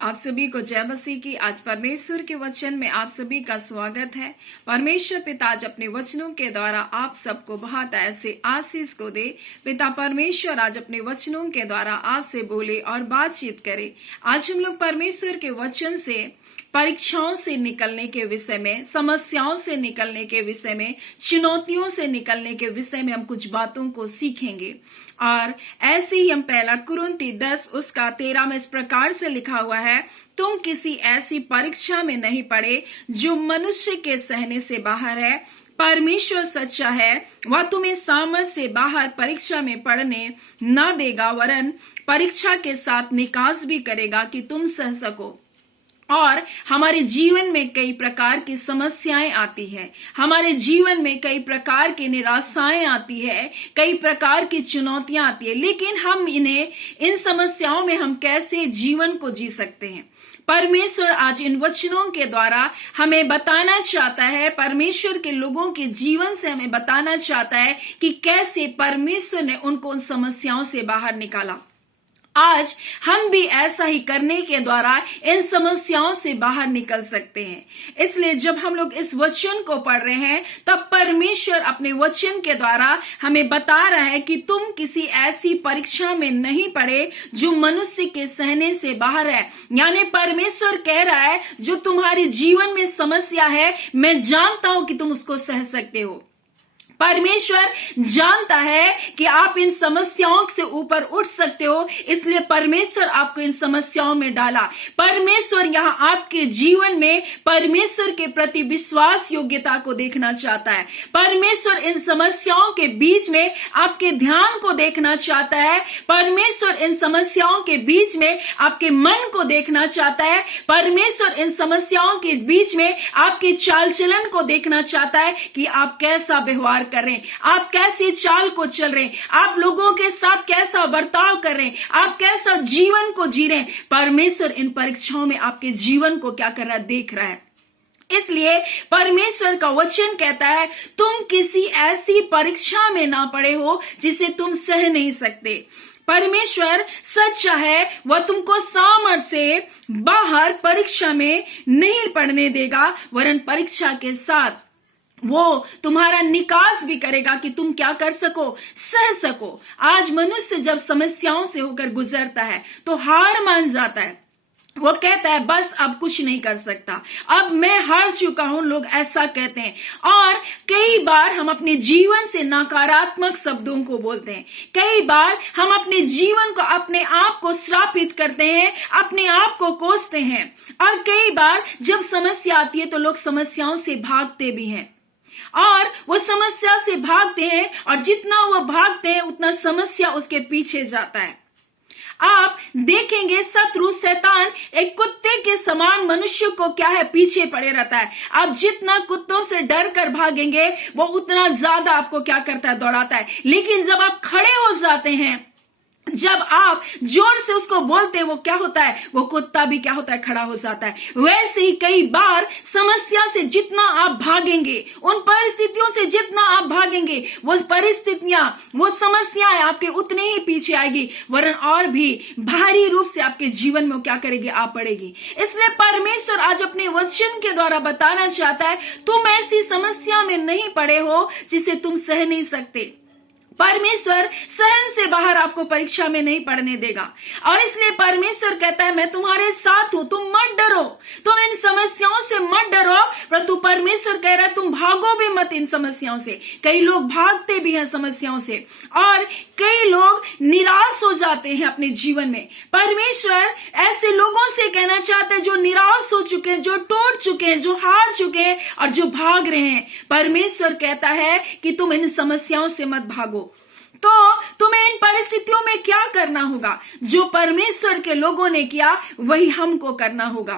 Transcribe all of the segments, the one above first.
आप सभी को जय मसीह की। आज परमेश्वर के वचन में आप सभी का स्वागत है। परमेश्वर पिता आज अपने वचनों के द्वारा आप सबको बहुत ऐसे आशीष को दे। पिता परमेश्वर आज अपने वचनों के द्वारा आपसे बोले और बातचीत करे। आज हम लोग परमेश्वर के वचन से परीक्षाओं से निकलने के विषय में, समस्याओं से निकलने के विषय में, चुनौतियों से निकलने के विषय में हम कुछ बातों को सीखेंगे। और ऐसे ही हम पहला कुरिन्ती 10 उसका 13 में इस प्रकार से लिखा हुआ है, तुम किसी ऐसी परीक्षा में नहीं पड़े जो मनुष्य के सहने से बाहर है। परमेश्वर सच्चा है, वह तुम्हें सामर्थ से बाहर परीक्षा में पड़ने न देगा, वरन परीक्षा के साथ निकास भी करेगा कि तुम सह सको। और हमारे जीवन में कई प्रकार की समस्याएं आती है, हमारे जीवन में कई प्रकार की निराशाएं आती है, कई प्रकार की चुनौतियां आती है, लेकिन हम इन समस्याओं में हम कैसे जीवन को जी सकते हैं। परमेश्वर आज इन वचनों के द्वारा हमें बताना चाहता है, परमेश्वर के लोगों के जीवन से हमें बताना चाहता है कि कैसे परमेश्वर ने उनको उन समस्याओं से बाहर निकाला। आज हम भी ऐसा ही करने के द्वारा इन समस्याओं से बाहर निकल सकते हैं। इसलिए जब हम लोग इस वचन को पढ़ रहे हैं तब परमेश्वर अपने वचन के द्वारा हमें बता रहा है कि तुम किसी ऐसी परीक्षा में नहीं पड़े जो मनुष्य के सहने से बाहर है। यानी परमेश्वर कह रहा है, जो तुम्हारे जीवन में समस्या है, मैं जानता हूं कि तुम उसको सह सकते हो। परमेश्वर जानता है कि आप इन समस्याओं से ऊपर उठ सकते हो, इसलिए परमेश्वर आपको इन समस्याओं में डाला। परमेश्वर यहाँ आपके जीवन में परमेश्वर के प्रति विश्वास योग्यता को देखना चाहता है। परमेश्वर इन समस्याओं के बीच में आपके ध्यान को देखना चाहता है। परमेश्वर इन समस्याओं के बीच में आपके मन को देखना चाहता है। परमेश्वर इन समस्याओं के बीच में आपके चाल चलन को देखना चाहता है कि आप कैसा व्यवहार कर रहे हैं, आप कैसे चाल को चल रहे हैं, आप लोगों के साथ कैसा बर्ताव कर रहे हैं, आप कैसा जीवन को जी रहे हैं। परमेश्वर इन परीक्षाओं में आपके जीवन को क्या कर रहा है, देख रहा है। इसलिए परमेश्वर का वचन कहता है, तुम किसी ऐसी परीक्षा में ना पड़े हो जिसे तुम सह नहीं सकते। परमेश्वर सच्चा है, वह तुमको सामर्थ से बाहर परीक्षा में नहीं पड़ने देगा, वरन परीक्षा के साथ वो तुम्हारा निकास भी करेगा कि तुम क्या कर सको, सह सको। आज मनुष्य जब समस्याओं से होकर गुजरता है तो हार मान जाता है। वो कहता है बस अब कुछ नहीं कर सकता, अब मैं हार चुका हूं, लोग ऐसा कहते हैं। और कई बार हम अपने जीवन से नकारात्मक शब्दों को बोलते हैं, कई बार हम अपने जीवन को, अपने आप को श्रापित करते हैं, अपने आप को कोसते हैं। और कई बार जब समस्या आती है तो लोग समस्याओं से भागते भी हैं, और वो समस्या से भागते हैं, और जितना वो भागते हैं उतना समस्या उसके पीछे जाता है। आप देखेंगे शत्रु शैतान एक कुत्ते के समान मनुष्य को क्या है, पीछे पड़े रहता है। आप जितना कुत्तों से डर कर भागेंगे वो उतना ज्यादा आपको क्या करता है, दौड़ाता है। लेकिन जब आप खड़े हो जाते हैं, जब आप जोर से उसको बोलते हैं, वो क्या होता है, वो कुत्ता भी क्या होता है, खड़ा हो जाता है। वैसे ही कई बार समस्या से जितना आप भागेंगे, उन परिस्थितियों से जितना आप भागेंगे, वो परिस्थितियां, वो समस्याएं आपके उतने ही पीछे आएगी, वरन और भी भारी रूप से आपके जीवन में क्या करेगी, आ पड़ेगी। इसलिए परमेश्वर आज अपने वचन के द्वारा बताना चाहता है, तुम ऐसी समस्या में नहीं पड़े हो जिसे तुम सह नहीं सकते। परमेश्वर सहन से बाहर आपको परीक्षा में नहीं पड़ने देगा। और इसलिए परमेश्वर कहता है, मैं तुम्हारे साथ हूं, तुम मत डरो, तुम इन समस्याओं से मत डरो। परंतु परमेश्वर कह रहा है, तुम भागो भी मत इन समस्याओं से। कई लोग भागते भी हैं समस्याओं से, और कई लोग निराश हो जाते हैं अपने जीवन में। परमेश्वर ऐसे लोगों से कहना चाहता है जो निराश हो चुके हैं, जो टूट चुके हैं, जो हार चुके हैं और जो भाग रहे हैं। परमेश्वर कहता है कि तुम इन समस्याओं से मत भागो। तो तुम्हें इन परिस्थितियों में क्या करना होगा, जो परमेश्वर के लोगों ने किया वही हमको करना होगा।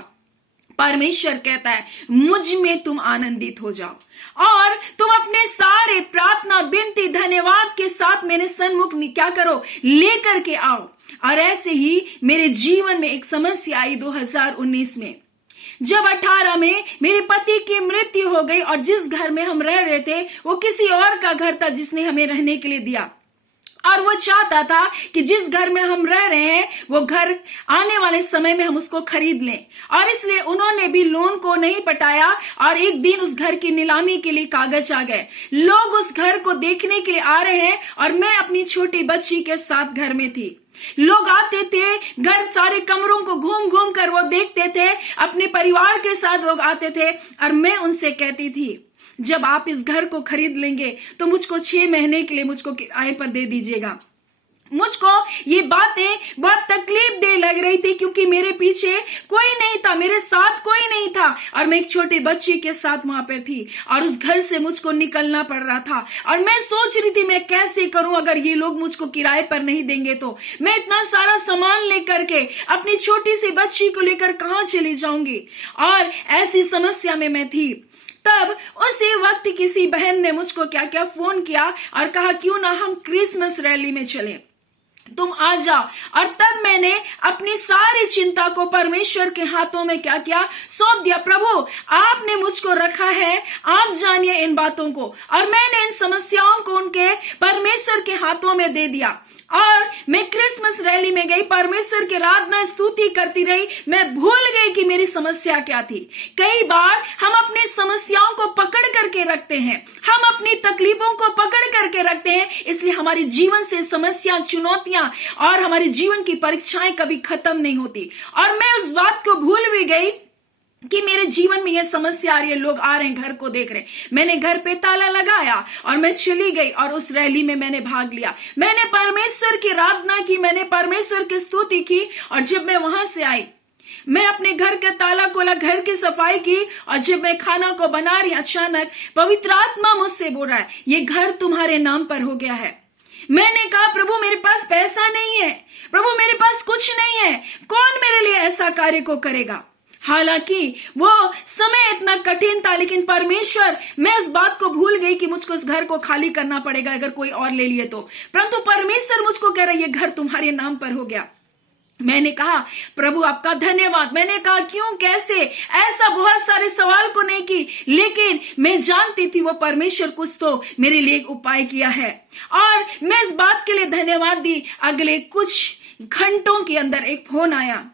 परमेश्वर कहता है, मुझ में तुम आनंदित हो जाओ, और तुम अपने सारे प्रार्थना, विनती, धन्यवाद के साथ मेरे सन्मुख क्या करो, लेकर के आओ। और ऐसे ही मेरे जीवन में एक समस्या आई 2019 में, जब 18 में मेरे पति की मृत्यु हो गई, और जिस घर में हम रह रहे थे वो किसी और का घर था जिसने हमें रहने के लिए दिया। और वो चाहता था कि जिस घर में हम रह रहे हैं वो घर आने वाले समय में हम उसको खरीद लें, और इसलिए उन्होंने भी लोन को नहीं पटाया। और एक दिन उस घर की नीलामी के लिए कागज आ गए। लोग उस घर को देखने के लिए आ रहे हैं और मैं अपनी छोटी बच्ची के साथ घर में थी। लोग आते थे, घर सारे कमरों को घूम घूम कर वो देखते थे, अपने परिवार के साथ लोग आते थे। और मैं उनसे कहती थी, जब आप इस घर को खरीद लेंगे तो मुझको 6 महीने के लिए मुझको किराए पर दे दीजिएगा। मुझको ये बातें बहुत तकलीफ दे लग रही थी, क्योंकि मेरे पीछे कोई नहीं था, मेरे साथ कोई नहीं था, और मैं एक छोटी बच्ची के साथ वहां पर थी और उस घर से मुझको निकलना पड़ रहा था। और मैं सोच रही थी मैं कैसे करूं, अगर ये लोग मुझको किराए पर नहीं देंगे तो मैं इतना सारा सामान लेकर के अपनी छोटी सी बच्ची को लेकर कहां चली जाऊंगी। और ऐसी समस्या में मैं थी। तब उसी वक्त किसी बहन ने मुझको क्या क्या फोन किया और कहा, क्यों ना हम क्रिसमस रैली में चलें, तुम आ जाओ। और तब मैंने अपनी सारी चिंता को परमेश्वर के हाथों में क्या किया, सौंप दिया। प्रभु, आपने मुझको रखा है, आप जानिए इन बातों को। और मैंने इन समस्याओं को उनके परमेश्वर के हाथों में दे दिया। और मैं क्रिसमस रैली में गई, परमेश्वर की आराधना स्तुति करती रही। मैं भूल गई कि मेरी समस्या क्या थी। कई बार हम अपनी समस्याओं को पकड़ करके रखते हैं, हम अपनी तकलीफों को पकड़ करके रखते हैं, इसलिए हमारे जीवन से समस्या, चुनौतियां और हमारे जीवन की परीक्षाएं कभी खत्म नहीं होती। और मैं उस बात को भूल भी गई कि मेरे जीवन में यह समस्या आ रही है, लोग आ रहे हैं, घर को देख रहे हैं। मैंने घर पे ताला लगाया और मैं चली गई और उस रैली में मैंने भाग लिया। मैंने परमेश्वर की आराधना की, मैंने परमेश्वर की स्तुति की। और जब मैं वहां से आई, मैं अपने घर का ताला खोला, घर की सफाई की, और जब मैं खाना को बना रही, अचानक पवित्र आत्मा मुझसे बोल रहा है, ये घर तुम्हारे नाम पर हो गया है। मैंने कहा, प्रभु मेरे पास पैसा नहीं है, प्रभु मेरे पास कुछ नहीं है, कौन मेरे लिए ऐसा कार्य को करेगा। हालांकि वो समय इतना कठिन था, लेकिन परमेश्वर, मैं उस बात को भूल गई कि मुझको उस घर को खाली करना पड़ेगा अगर कोई और ले लिए तो। परंतु परमेश्वर मुझको कह रहा है, ये घर तुम्हारे नाम पर हो गया। मैंने कहा, प्रभु आपका धन्यवाद। मैंने कहा, क्यों, कैसे, ऐसा बहुत सारे सवाल को नहीं की, लेकिन मैं जानती थी वो परमेश्वर कुछ तो मेरे लिए एक उपाय किया है। और मैं इस बात के लिए धन्यवाद दी। अगले कुछ घंटों के अंदर एक फोन आया,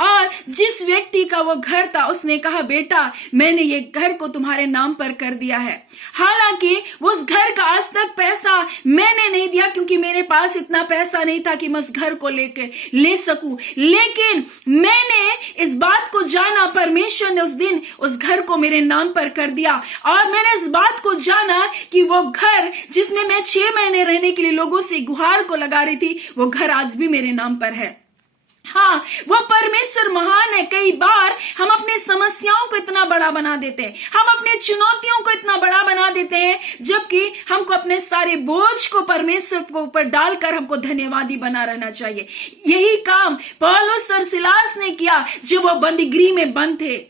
और जिस व्यक्ति का वो घर था उसने कहा, बेटा मैंने ये घर को तुम्हारे नाम पर कर दिया है। हालांकि उस घर का आज तक पैसा मैंने नहीं दिया, क्योंकि मेरे पास इतना पैसा नहीं था कि मैं उस घर को ले सकूं। लेकिन मैंने इस बात को जाना, परमेश्वर ने उस दिन उस घर को मेरे नाम पर कर दिया। और मैंने इस बात को जाना कि वो घर जिसमें मैं 6 महीने रहने के लिए लोगों से गुहार को लगा रही थी, वो घर आज भी मेरे नाम पर है। हाँ, वो परमेश्वर महान है। कई बार हम अपनी समस्याओं को इतना बड़ा बना देते हैं, हम अपनी चुनौतियों को इतना बड़ा बना देते हैं, जबकि हमको अपने सारे बोझ को परमेश्वर के ऊपर डालकर हमको धन्यवादी बना रहना चाहिए। यही काम पौलुस और सिलास ने किया जब वो बंदीगृह में बंद थे,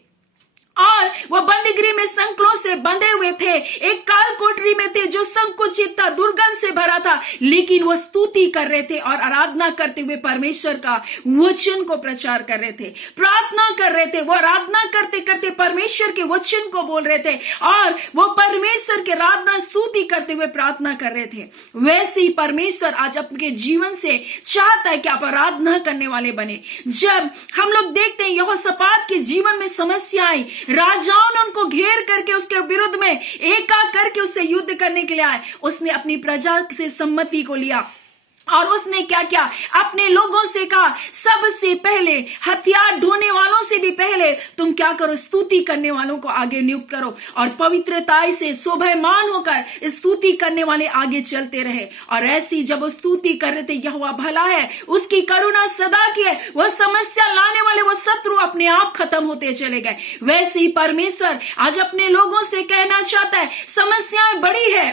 और वो बंदीगृह में संकलों से बंधे हुए थे, एक काल कोठरी में थे जो संकुचित था, दुर्गंध से भरा था, लेकिन वो स्तुति कर रहे थे और आराधना करते हुए परमेश्वर का वचन को प्रचार कर रहे थे, प्रार्थना कर रहे थे। वो आराधना करते करते परमेश्वर के वचन को बोल रहे थे, और वो परमेश्वर के आराधना स्तुति करते हुए प्रार्थना कर रहे थे। वैसे ही परमेश्वर आज अपने जीवन से चाहता है कि आप आराधना करने वाले बने। जब हम लोग देखते हैं यहोशापात के जीवन में समस्या आई, राजाओं ने उनको घेर करके उसके विरुद्ध में एकाक करके उससे युद्ध करने के लिए आए। उसने अपनी प्रजा से सम्मति को लिया और उसने क्या किया, अपने लोगों से कहा, सबसे पहले हथियार ढोने वालों से भी पहले तुम क्या करो, स्तुति करने वालों को आगे नियुक्त करो। और पवित्रताई से शोभायमान होकर स्तुति करने वाले आगे चलते रहे। और ऐसी जब वो स्तुति कर रहे थे, यहोवा भला है, उसकी करुणा सदा की है, वह समस्या लाने वाले वो शत्रु अपने आप खत्म होते चले गए। वैसे ही परमेश्वर आज अपने लोगों से कहना चाहता है, समस्याएं बड़ी है,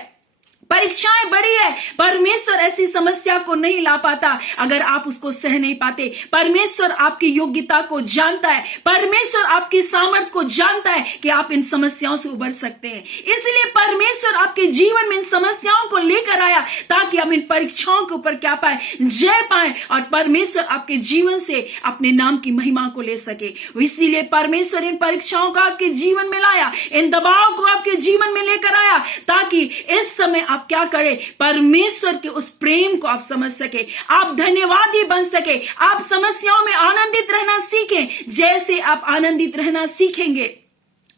परीक्षाएं बड़ी है, परमेश्वर ऐसी समस्या को नहीं ला पाता अगर आप उसको सह नहीं पाते। परमेश्वर आपकी योग्यता को जानता है, परमेश्वर आपकी सामर्थ्य को जानता है कि आप इन समस्याओं से उबर सकते हैं। इसलिए परमेश्वर आपके जीवन में इन समस्याओं को लेकर आया ताकि आप इन परीक्षाओं के ऊपर क्या पाए, जय पाए, और परमेश्वर आपके जीवन से अपने नाम की महिमा को ले सके। इसीलिए परमेश्वर इन परीक्षाओं को आपके जीवन में लाया, इन दबाव को आपके जीवन में लेकर आया, ताकि इस समय आप क्या करें, परमेश्वर के उस प्रेम को आप समझ सके, आप धन्यवादी बन सके, आप समस्याओं में आनंदित रहना सीखें। जैसे आप आनंदित रहना सीखेंगे,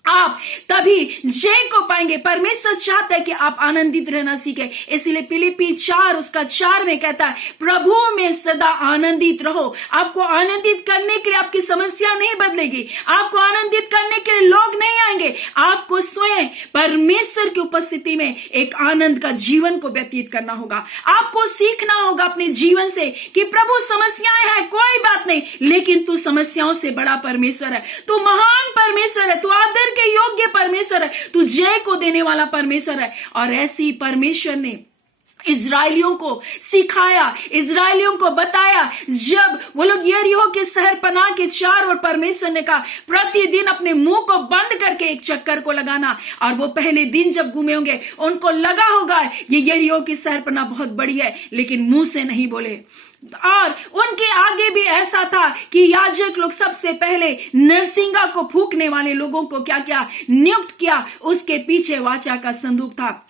आप तभी जय को पाएंगे। परमेश्वर चाहता है कि आप आनंदित रहना सीखें। इसलिए फिलिप्पी 4:4 में कहता है, प्रभु में सदा आनंदित रहो। आपको आनंदित करने के लिए आपकी समस्या नहीं बदलेगी, आपको आनंदित करने के लिए लोग नहीं आएंगे, आपको स्वयं परमेश्वर की उपस्थिति में एक आनंद का जीवन को व्यतीत करना होगा। आपको सीखना होगा अपने जीवन से कि प्रभु समस्याएं हैं, कोई बात नहीं, लेकिन तू समस्याओं से बड़ा परमेश्वर है, तू महान परमेश्वर है, तू आदर के योग्य परमेश्वर है, तू जय को देने वाला परमेश्वर है। और ऐसे ही परमेश्वर ने इजरायलियों को सिखाया, इजरायलियों को बताया। जब वो लोग यरीहो के शहर पनाह के चारों ओर, परमेश्वर ने कहा प्रतिदिन अपने मुंह को बंद करके एक चक्कर को लगाना। और वो पहले दिन जब घूमे होंगे, उनको लगा होगा ये यरीहो की शहर पनाह बहुत बड़ी है, लेकिन मुंह से नहीं बोले। और उनके आगे भी ऐसा था कि याजक लोग सबसे पहले नरसिंगा को फूंकने वाले लोगों को क्या क्या नियुक्त किया। उसके पीछे वाचा का संदूक था,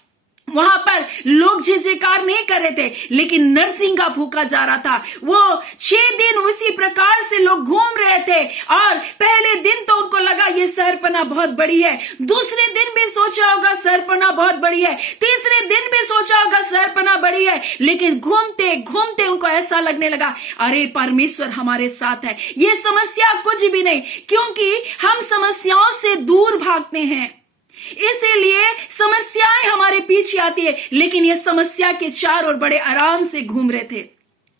वहां पर लोग जयकार नहीं कर रहे थे, लेकिन नरसिंगा फूका जा रहा था। वो 6 दिन उसी प्रकार से लोग घूम रहे थे। और पहले दिन तो उनको लगा ये शहरपनाह बहुत बड़ी है, दूसरे दिन भी सोचा होगा शहरपनाह बहुत बड़ी है, तीसरे दिन भी सोचा होगा शहरपनाह बड़ी है, लेकिन घूमते घूमते उनको ऐसा लगने लगा अरे परमेश्वर हमारे साथ है, ये समस्या कुछ भी नहीं। क्योंकि हम समस्याओं से दूर भागते हैं, इसीलिए समस्याएं हमारे पीछे आती है, लेकिन ये समस्या के चारों ओर बड़े आराम से घूम रहे थे।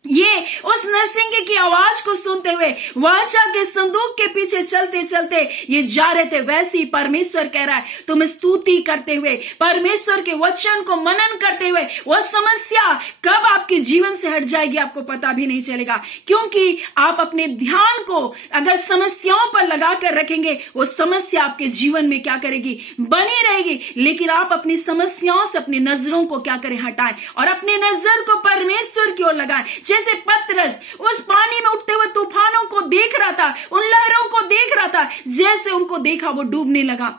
ये उस नरसिंगे की आवाज को सुनते हुए वाचा के संदूक के पीछे चलते चलते ये जा रहे थे। वैसे ही परमेश्वर कह रहा है, तुम स्तुति करते हुए, परमेश्वर के वचन को मनन करते हुए, वो समस्या कब आपके जीवन से हट जाएगी आपको पता भी नहीं चलेगा। क्योंकि आप अपने ध्यान को अगर समस्याओं पर लगा कर रखेंगे, वो समस्या आपके जीवन में क्या करेगी, बनी रहेगी। लेकिन आप अपनी समस्याओं से अपनी नजरों को क्या करें, हटाएं और अपनी नजर को परमेश्वर की ओर लगाएं। जैसे पतरस उस पानी में उठते हुए तूफानों को देख रहा था, उन लहरों को देख रहा था, जैसे उनको देखा वो डूबने लगा,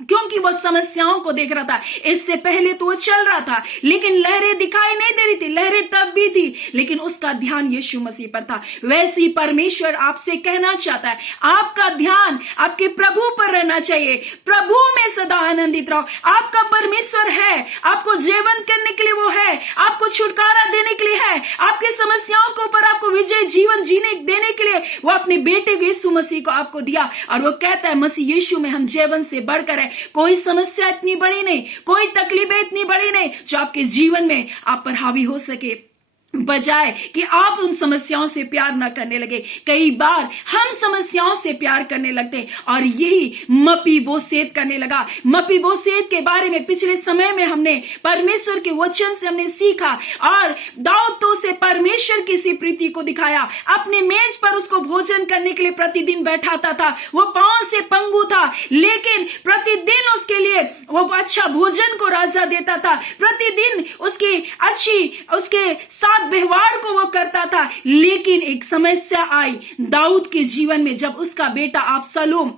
क्योंकि वो समस्याओं को देख रहा था। इससे पहले तो वो चल रहा था, लेकिन लहरें दिखाई नहीं दे रही थी, लहरें तब भी थी, लेकिन उसका ध्यान यीशु मसीह पर था। वैसे ही परमेश्वर आपसे कहना चाहता है, आपका ध्यान आपके प्रभु पर रहना चाहिए। प्रभु में सदा आनंदित रहो। आपका परमेश्वर है, आपको जीवन करने के लिए वो है, आपको छुटकारा देने के लिए है, आपकी समस्याओं के ऊपर आपको विजय जीवन जीने देने के लिए वो अपने बेटे यीशु मसीह को आपको दिया। और वो कहता है मसीह यीशु में हम जीवन से बढ़कर कोई समस्या इतनी बड़ी नहीं, कोई तकलीफें इतनी बड़ी नहीं जो आपके जीवन में आप पर हावी हो सके, बजाय कि आप उन समस्याओं से प्यार न करने लगे। कई बार हम समस्याओं से प्यार करने लगते हैं, और यही मपीबोसेत करने लगा। मपीबोसेत के बारे में पिछले समय में हमने परमेश्वर के वचन से हमने सीखा, और दाऊद तो उसे परमेश्वर की सी प्रीति को दिखाया। अपने मेज पर उसको भोजन करने के लिए प्रतिदिन बैठाता था। वो पांव से पंगु था, लेकिन प्रतिदिन उसके लिए वो अच्छा भोजन को राजा देता था, प्रतिदिन उसके साथ व्यवहार को वो करता था। लेकिन एक समस्या आई दाऊद के जीवन में, जब उसका बेटा अबशालोम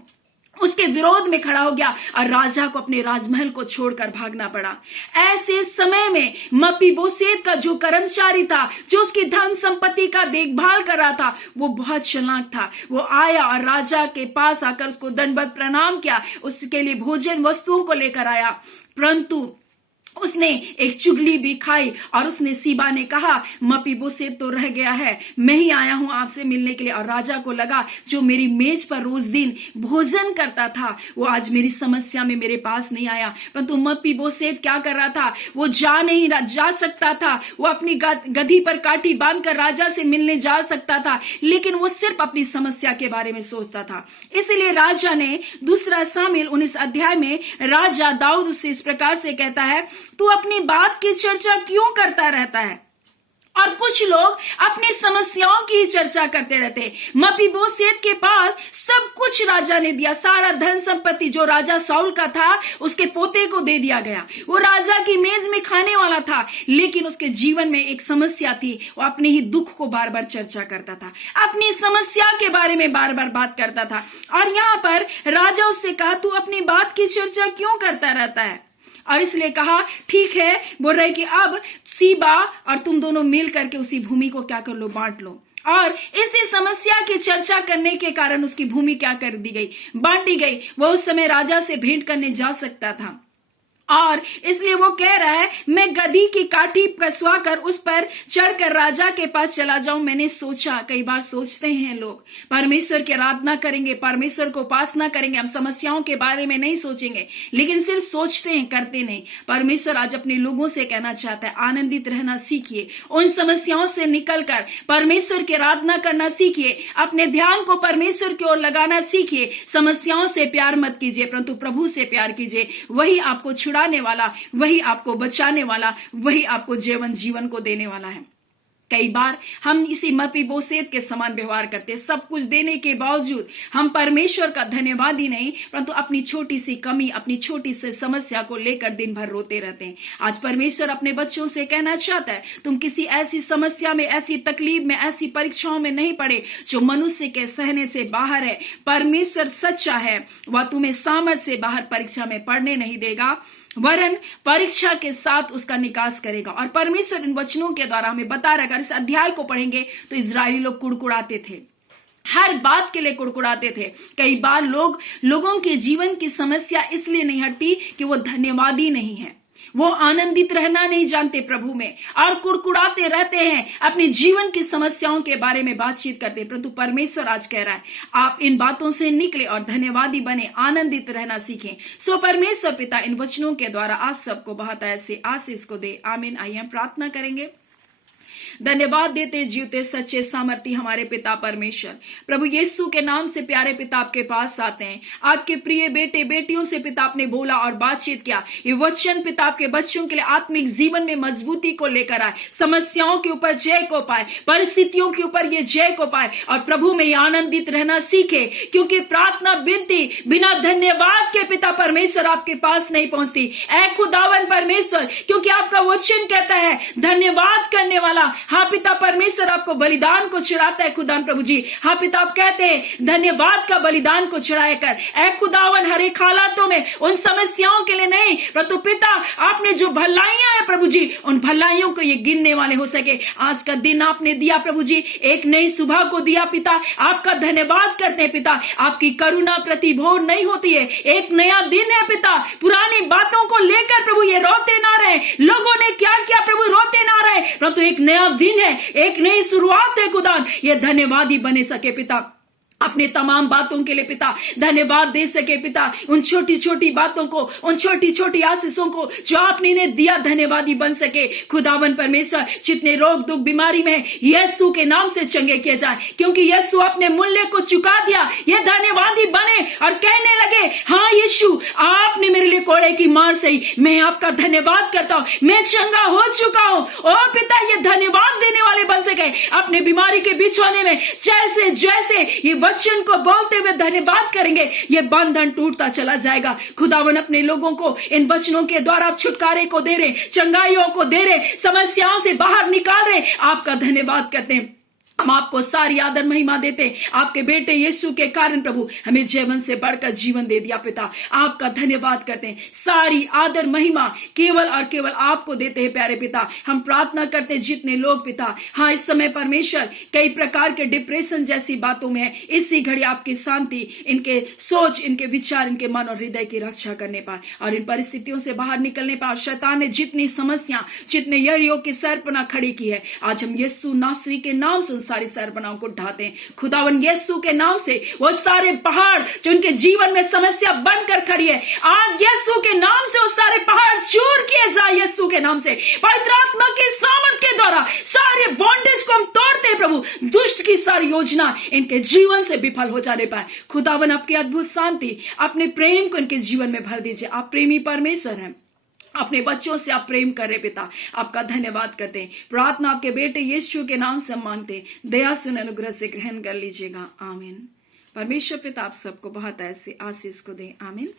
उसके विरोध में खड़ा हो गया और राजा को अपने राजमहल को छोड़कर भागना पड़ा। ऐसे समय में मपीबोसेत का जो कर्मचारी था, जो उसकी धन संपत्ति का देखभाल कर रहा था, वो बहुत चालाक था। वो आया और राजा के पास आकर उसको दंडवत प्रणाम किया, उसके लिए भोजन वस्तुओं को लेकर आया, परंतु उसने एक चुगली भी खाई। और उसने सीबा ने कहा मपीबोसेत तो रह गया है, मैं ही आया हूं आपसे मिलने के लिए। और राजा को लगा जो मेरी मेज पर रोज दिन भोजन करता था, वो आज मेरी समस्या में मेरे पास नहीं आया। परंतु मपीबोसेत क्या कर रहा था, वो जा सकता था, वो अपनी गधी पर काठी बांधकर राजा से मिलने जा सकता था, लेकिन वो सिर्फ अपनी समस्या के बारे में सोचता था। इसलिए राजा ने 2 सामुएल 19 अध्याय में राजा दाऊद उससे इस प्रकार से कहता है, तू अपनी बात की चर्चा क्यों करता रहता है? और कुछ लोग अपनी समस्याओं की चर्चा करते रहते हैं। मपीबोसेत के पास सब कुछ राजा ने दिया, सारा धन संपत्ति जो राजा शाऊल का था उसके पोते को दे दिया गया। वो राजा की मेज में खाने वाला था, लेकिन उसके जीवन में एक समस्या थी। वो अपने ही दुख को बार बार चर्चा करता था, अपनी समस्या के बारे में बार बार बात करता था। और यहाँ पर राजा उससे कहा, तू अपनी बात की चर्चा क्यों करता रहता है? और इसलिए कहा ठीक है, बोल रहे कि अब सीबा और तुम दोनों मिल करके उसी भूमि को क्या कर लो, बांट लो। और इसी समस्या की चर्चा करने के कारण उसकी भूमि क्या कर दी गई, बांटी गई। वो उस समय राजा से भेंट करने जा सकता था और इसलिए वो कह रहा है मैं गधी की काठी कसवा कर उस पर चढ़कर राजा के पास चला जाऊं। मैंने सोचा, कई बार सोचते हैं लोग परमेश्वर की आराधना करेंगे, परमेश्वर को उपासना करेंगे, हम समस्याओं के बारे में नहीं सोचेंगे, लेकिन सिर्फ सोचते हैं, करते नहीं। परमेश्वर आज अपने लोगों से कहना चाहता है आनंदित रहना सीखिए, उन समस्याओं से निकलकर परमेश्वर की आराधना करना सीखिए, अपने ध्यान को परमेश्वर की ओर लगाना सीखिए। समस्याओं से प्यार मत कीजिए परंतु प्रभु से प्यार कीजिए, वही आपको छुड़ाने वाला, वही आपको बचाने वाला, वही आपको जीवन को देने वाला है। कई बार हम इसी मपीबोसेत के समान व्यवहार करते हैं, सब कुछ देने के बावजूद हम परमेश्वर का धन्यवाद ही नहीं परंतु अपनी छोटी सी कमी, अपनी छोटी सी समस्या को लेकर दिन भर रोते रहते हैं। आज परमेश्वर अपने बच्चों से कहना चाहता है तुम किसी ऐसी समस्या में, ऐसी तकलीफ में, ऐसी परीक्षाओं में नहीं पड़े जो मनुष्य के सहने से बाहर है। परमेश्वर सच्चा है, वह तुम्हें सामर्थ्य से बाहर परीक्षा में पड़ने नहीं देगा, वरन परीक्षा के साथ उसका निकास करेगा। और परमेश्वर इन वचनों के द्वारा हमें बता रहा है, अगर इस अध्याय को पढ़ेंगे तो इजरायली लोग कुड़कुड़ाते थे, हर बात के लिए कुड़कुड़ाते थे। कई बार लोगों के जीवन की समस्या इसलिए नहीं हटती कि वो धन्यवादी नहीं है, वो आनंदित रहना नहीं जानते प्रभु में और कुड़कुड़ाते रहते हैं, अपने जीवन की समस्याओं के बारे में बातचीत करते हैं। परंतु परमेश्वर आज कह रहा है आप इन बातों से निकले और धन्यवादी बने, आनंदित रहना सीखें। सो परमेश्वर पिता इन वचनों के द्वारा आप सबको बहुत ऐसे आशीष को दे। आमीन। आइए हम प्रार्थना करेंगे। धन्यवाद देते जीवते सच्चे सामर्थी हमारे पिता परमेश्वर, प्रभु यीशु के नाम से प्यारे पिता आपके पास आते हैं। आपके प्रिय बेटे बेटियों से पिता आपने बोला और बातचीत किया, ये वचन पिता आपके बच्चों के लिए आत्मिक जीवन में मजबूती को लेकर आए, समस्याओं के ऊपर जय को पाए, परिस्थितियों के ऊपर ये जय को पाए और प्रभु में आनंदित रहना सीखे। क्योंकि प्रार्थना विनती बिना धन्यवाद के पिता परमेश्वर आपके पास नहीं पहुंचती। ऐ खुदावन परमेश्वर, क्योंकि आपका वचन कहता है धन्यवाद करने वाला हाँ पिता परमेश्वर आपको बलिदान को चढ़ाता है। खुदान प्रभु जी, हाँ पिता आप कहते हैं धन्यवाद का बलिदान को चढ़ाया कर। ऐ खुदावन हर एक हालातों में उन समस्याओं के लिए नहीं परंतु पिता आपने जो भलाइयां है प्रभु जी, उन भलाइयों को ये गिनने वाले हो सके। आज का दिन आपने दिया प्रभु जी, एक नई सुबह को दिया पिता, आपका धन्यवाद करते हैं पिता। आपकी करुणा प्रतिभोर नहीं होती है, एक नया दिन है पिता। पुरानी बातों को लेकर प्रभु ये रोते ना रहे, लोगों ने क्या किया प्रभु रोते ना रहे, परंतु एक नया दिन है, एक नई शुरुआत है खुदा, ये धन्यवादी बने सके पिता। अपने तमाम बातों के लिए पिता धन्यवाद दे सके पिता, उन छोटी छोटी बातों को, उन छोटी छोटी आशीषों को जो आपने इन्हें दिया, धन्यवादी बन सके। खुदावन परमेश्वर जितने रोग दुख बीमारी में यीशु के नाम से चंगे किए जाए, क्योंकि यीशु अपने मूल्य को चुका दिया। ये धन्यवादी बने और कहने लगे हाँ यीशु आपने मेरे लिए कोड़े की मार सही, मैं आपका धन्यवाद करता हूँ, मैं चंगा हो चुका हूँ। ओ पिता ये धन्यवाद देने वाले बन सके अपने बीमारी के बिछौने में, जैसे जैसे ये वचन को बोलते हुए धन्यवाद करेंगे ये बंधन टूटता चला जाएगा। खुदावन अपने लोगों को इन वचनों के द्वारा आप छुटकारे को दे रहे, चंगाइयों को दे रहे, समस्याओं से बाहर निकाल रहे। आपका धन्यवाद करते हैं, हम आपको सारी आदर महिमा देते हैं। आपके बेटे यीशु के कारण प्रभु हमें जीवन से बढ़कर जीवन दे दिया पिता, आपका धन्यवाद करते हैं। सारी आदर महिमा केवल और केवल आपको देते हैं प्यारे पिता। हम प्रार्थना करते हैं जितने लोग पिता हाँ इस समय परमेश्वर कई प्रकार के डिप्रेशन जैसी बातों में है, इसी घड़ी आपकी शांति, इनके सोच, इनके विचार, इनके मन और हृदय की रक्षा करने पाए और इन परिस्थितियों से बाहर निकलने पाए। शैतान ने जितनी समस्या, जितने यरीओं की सरपना खड़ी की है, आज हम यीशु नासरी के नाम से सारी सरपनाओं को ढाते हैं। खुदावन यीशु के नाम से वो सारे पहाड़ जो उनके जीवन में समस्या बनकर खड़ी है, आज यीशु के नाम से वो सारे पहाड़ चूर किए जाए। यीशु के नाम से पवित्र आत्मा की सामर्थ के द्वारा सारे बॉन्डेज को हम तोड़ते हैं प्रभु, दुष्ट की सारी योजना इनके जीवन से विफल हो जाने पाए। खुदावन आपकी अद्भुत शांति, अपने प्रेम को इनके जीवन में भर दीजिए। आप प्रेमी परमेश्वर हैं, अपने बच्चों से आप प्रेम कर रहे पिता, आपका धन्यवाद करते हैं। प्रार्थना आपके बेटे यीशु के नाम से मांगते हैं, दया सुन अनुग्रह से ग्रहण कर लीजिएगा। आमीन। परमेश्वर पिता आप सबको बहुत ऐसे आशीष को दे। आमीन।